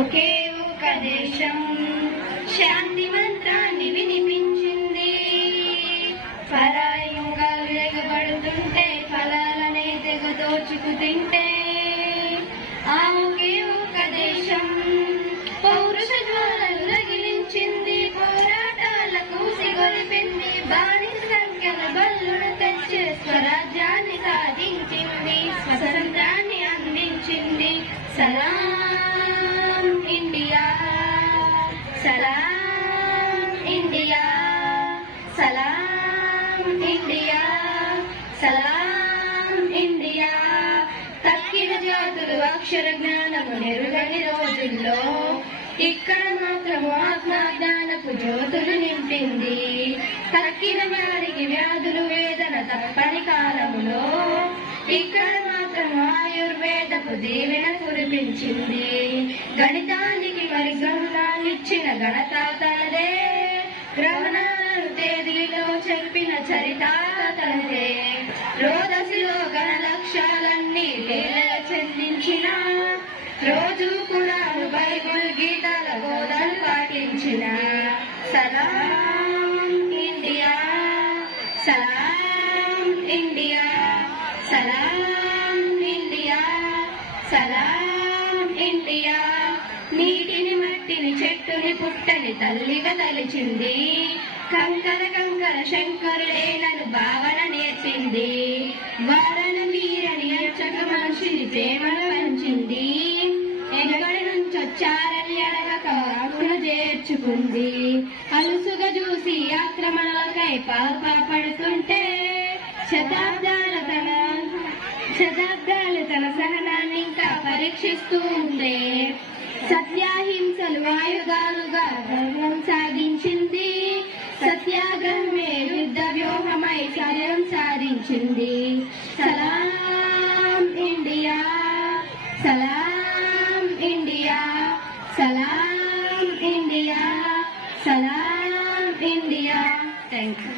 ఒకే ఒక దేశం శాంతి మంత్రాన్ని వినిపించింది. పరాయి ముఖాలు ఎగబడుతుంటే ఫలాలనే తెగ దోచుకు తింటే ఆ ఒకే ఒక దేశం పౌరుష జ్వాలలు రగిలించింది. పోరాటాలకు సిగొలిపింది. బానిస సంఖ్యల బల్లును తెచ్చే స్వరాజ్యాన్ని సాధించింది. స్వతంత్రాన్ని అందించింది. సలాం ఇండియా, సలాం ఇండియా, సలాం ఇండియా, సలాం ఇండియా. తక్కిన జాతులు అక్షర జ్ఞానము నెరుగని రోజుల్లో ఇక్కడ మాత్రము ఆత్మజ్ఞానపు జ్యోతులు నింపింది. తక్కిన వారికి వ్యాధులు వేదన తప్పని కాలములో ఇక్కడ మాత్రము ఆయుర్వేదపు దీవెన కురిపించింది. గణితానికి మరి గమనాన్నిచ్చిన ఘనత తనదే. గ్రహణాలను తేదీలో చెప్పిన చరిత తనదే. రోదసిలో గణ లక్ష్యాలన్నీ తేదల చెందించిన రోజు కురాను బైబుల్ గీతాల బోధన పాటించిన సలాం ఇండియా, సలాం ఇండియా, సలాం ఇండియా, సలాం ఇండియా. నీటిని మట్టిని చెట్టుని పుట్టని తల్లిగా తలిచింది. కంకర కంకర శంకరుడేలను భావన నేర్పింది. వారన వీరని అచ్చక మనిషిని ప్రేమను పంచింది. ఎక్కడి నుంచొచ్చారని అడగక ఆకున చేర్చుకుంది. అలుసుగా చూసి ఆక్రమణలకై పాల్పడుతుంటే శతాబ్దాలు తన సహనాన్ని ఇంకా పరీక్షిస్తూ ఉండే. సత్యాహింసలు ఆయుధాలుగా ధర్మం సాగించింది. సత్యాగ్రహమే యుద్ధ వ్యూహమై శౌర్యం సాధించింది. సలాం ఇండియా, సలాం ఇండియా, సలాం ఇండియా, సలాం ఇండియా. Thank you.